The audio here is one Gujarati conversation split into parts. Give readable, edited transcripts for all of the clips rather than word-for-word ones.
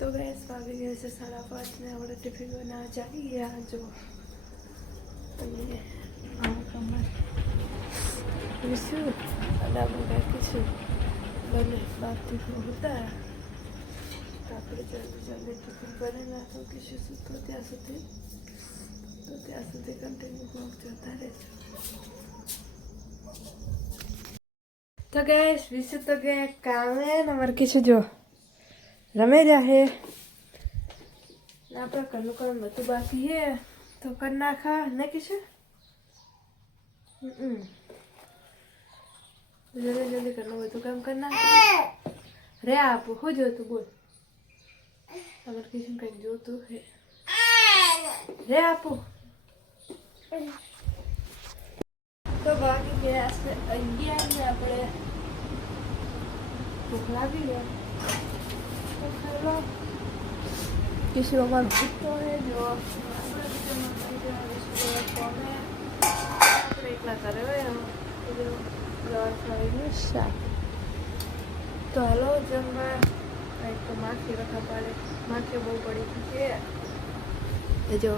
તો ગેસ વાગી ગયા છે 5:30 ને આપણે ટિફિન બનાવવા ચાલી ગયા જો અને કમર વિશું અડાબું રાખીશું બંને બાપથી હતા તો આપણે જલ્દી ટિફિન કરી નાખો કે શું તો ત્યાં સુધી કન્ટિન્યુ બ્લોગ જોતા રહેજો. તો ગેસ વિશે તો ગયા કામે ને અમારે કીધું જો રમે રહ્યા હે આપણે ઘરનું કામ બધું બાકી હે તો કરી નાખા ને કીધું જલ્દી ઘરનું બધું કામ કરી નાખા રે આપો હું જોતું બોલ અમારે કીધું કંઈક જોતું હે રે આપો તો બાકી ગયા છે 11 ને આપણે ભૂખ લાગી ગયા તો ખાઈ લો કિશોર અમારો કૂદતો હે જો આપણે એકલા કરે હોય શાક તો હાલો જમવા એક તો માખી રખા પાડે માખી બહુ પડી છે એ જો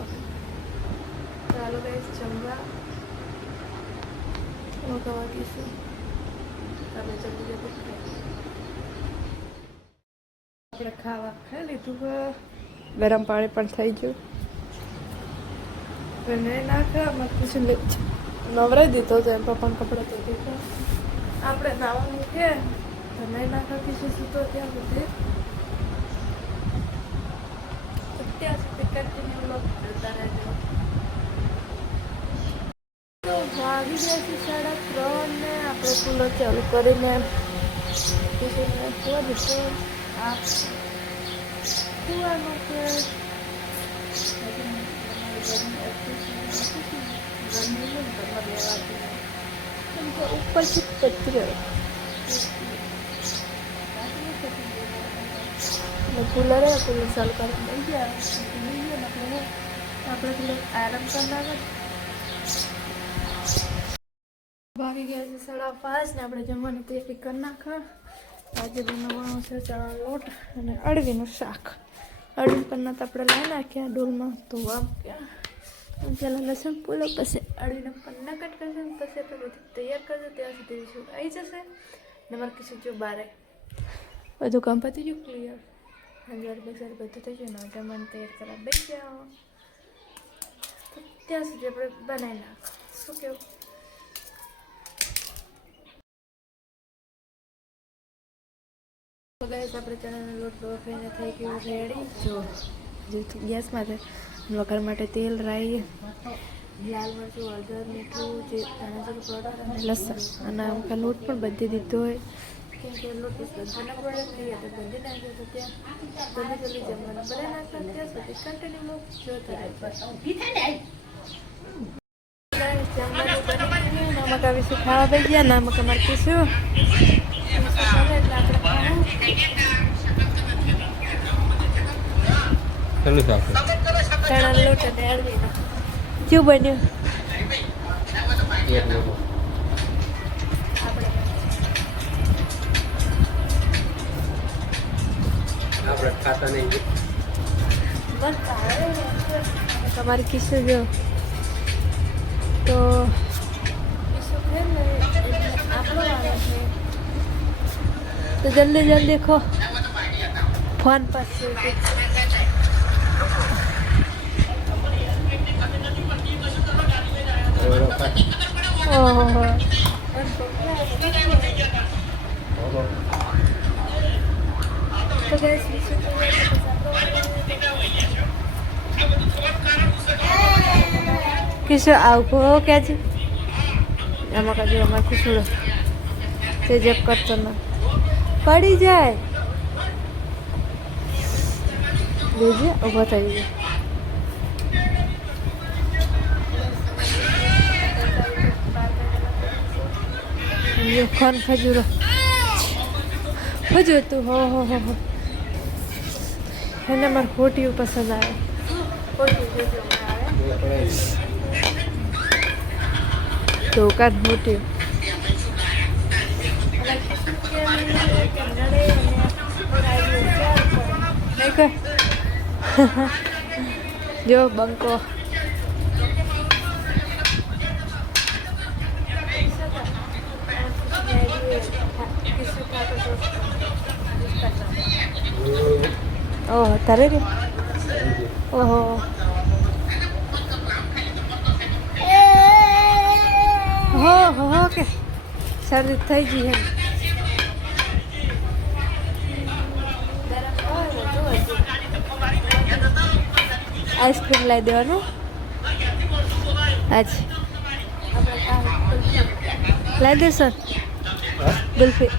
તો હાલો ગાઈસ જમવા વાગીશું તમે જલ્દી આપણે ખાવા ખાઈ લીધું ગરમ પાણી પણ થઈ ગયું અને નાખા પછી નવરાઈ દીધો તો એમ પપ્પાને કપડાં તો દીધો આપણે નાવાનું કે તો નહીં નાખા કીશું સૂતો ત્યાં સુધી કન્ટિન્યુ લોક જોતા રહેજો. તો વાગી ગયા છે 3:30 ને આપણે કુલર ચાલુ કરીને કીશુંને સુવા દીધું આ સુવાનું કે ઉપરથી પતરે કુલર ચાલુ કરીને લઈ ગયા આપણે થોડુંક આરામ કરનાર ભાગી ગયા છે 5:30 ને આપણે જમવાની તૈયારી કરી નાખા. આજે બનાવવાનું છે ચણા લોટ અને અળવીનું શાક. અળવી પન્ના તો આપણે લઈ નાખ્યા ડોલમાં તો વાગ્યા પહેલાં લસણ પૂલો પછી અળવીના પન્ના કટ કરશે પછી આપણે બધું તૈયાર કરજો ત્યાં સુધી શું આવી જશે ને મારે કીધું જો બારે બધું કામ પતી ગયું ક્લિયર 1000 બધું થઈ ગયું ને જમવાનું તૈયાર કરવા બેસી જાઓ તો ત્યાં સુધી આપણે બનાવી નાખો શું કેવું. ગાઈસ આપણે ચણાનો લોટ બફાઈને થઈ ગયું રેડી જો ગેસમાં છે વઘાર માટે તેલ રાઈ લાલ મરચું હળદર મીઠું જે ધાણાજીરું પાવડર અને લસણ અને અમુક લોટ પણ બધી દીધો હોય કેમ કે લોટ બધાના પ્રોડક્ટ લઈએ તો બધી નાખ્યો તો ત્યાં જલ્દી જમવાનું બનાવી નાખતા ત્યાં સુધી કન્ટિન્યુ જોતા જમવાનું બની નમક આવીશું ખાવા બે ગયા નમક અમારે કીશું ચણા લોટ અને અળવીનો શું બન્યું તમારે કીશું જો તો તો જલ્દી ખો ફોન પાસે કિશોર આવું કે છે એમાં કાજુ અમારે ખુશડો તે જેબ કરતો ના પડી જાય દેજે ઊભો થઈ જાય ખાન ખજૂરો ખજૂર તું હો એને મારે ખોટી પસંદ આવે તો કાન મોટી કે જો બંકો ઓહ તારે રે ઓહો હો કે શરદી થઈ ગઈ હે આઈસ્ક્રીમ લાવી દેવાનું આજ લાવી દેશો ગુલ્ફી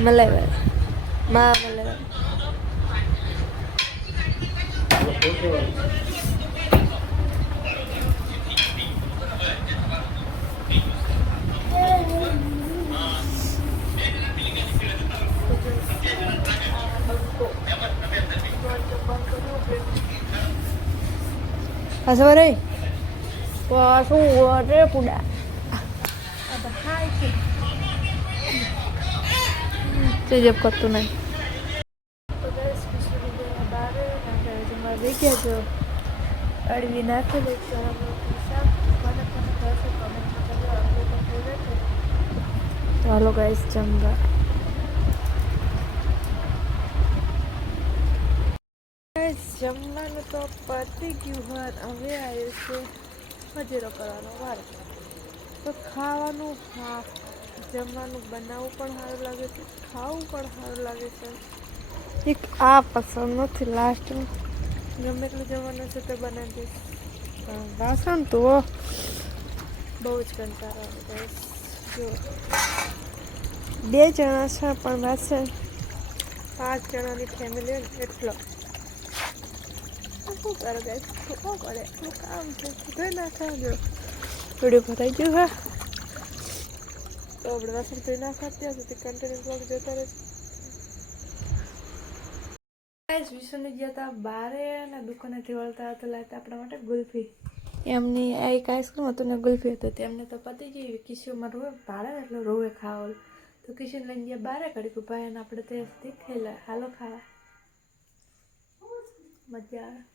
મલાઈ મલાઈ Asal wah suara dia puda. Apa hai sih? Sejak kau tu nih. તો guys વિશ્વવિદ્યાલય બહાર આપણે જમવા જઈ ગયા છો અડવી નાખેલી ચણાનું શાક કોને કોને ભાવશે કમેન્ટમાં કરજો આપણે તો ફેવરેટ છે ચાલો ગાઈસ જમવા જમવાનું તો પતી ગયું હોય હવે આવ્યું છે હજીરો કરવાનો વાર તો ખાવાનું હા જમવાનું બનાવવું પણ સારું લાગે છે ખાવું પણ સારું લાગે છે એક આ પસંદ નથી લાસ્ટમાં ગમે એટલું જમવાનું છે તો બનાવી દઈશ વાસણ તો બહુ જ કંટાળો આવે જો 2 જણા છે પણ વાસણ 5 જણાની ફેમિલી એટલો શું કરો ગાઈસ શું કરે શું કામ છે ધોઈ નાખવા જો વિડીયો પતાવી ગયું હા તો આપણે વાસણ ધોઈ નાખવા ત્યાં સુધી કન્ટિન્યુ બ્લોગ જોતા રહેશે ગાઈસ વિષ્ણુ ગયા હતા બારે અને દુકાનેથી વળતા હતા લાવતા આપણા માટે ગુલ્ફી એમની એક આઈસ્ક્રીમ હતું ને ગુલ્ફી હતું તેમને તો પતી ગઈ કિશોરમાં રોવે ભાડે એટલે રોવે ખાવાનું તો કિશન લઈને ગયા બારે ઘડી ભાઈ અને આપણે ત્યાં સુધી ખાઈ લે હાલો ખાવા મજા આવે